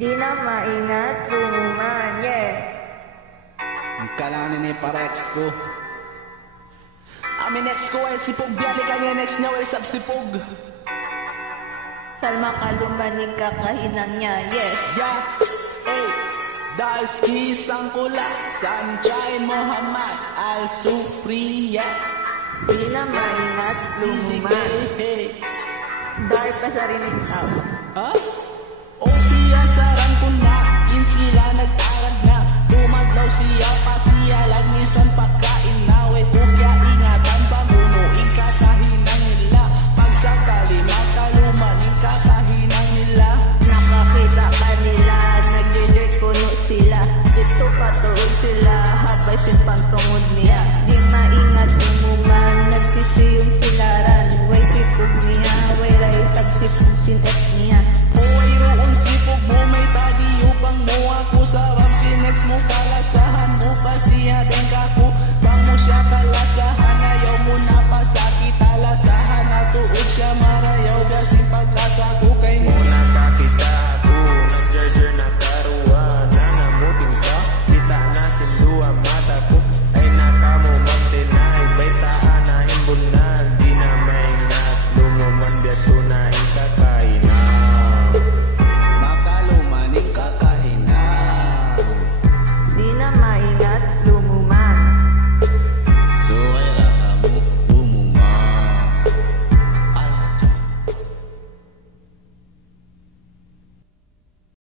Di na maingat lumuman, yeah. Ang kailangan ni para ex ko. Amin ex ko ay sipog, biyali kanya next niya ay sabsipog. Salma kalumanig kakahinang niya, yes. Yeah, hey, Darsky Sangkula, Sanjay Muhammad Al-Supriya. Di na maingat lumuman. Hey, Dark pa sa rinig tao. ha? Opiya saran ko na, sila nag-arag na. Tumadlaw siya pa siya, lagisan pagkain na. Wait,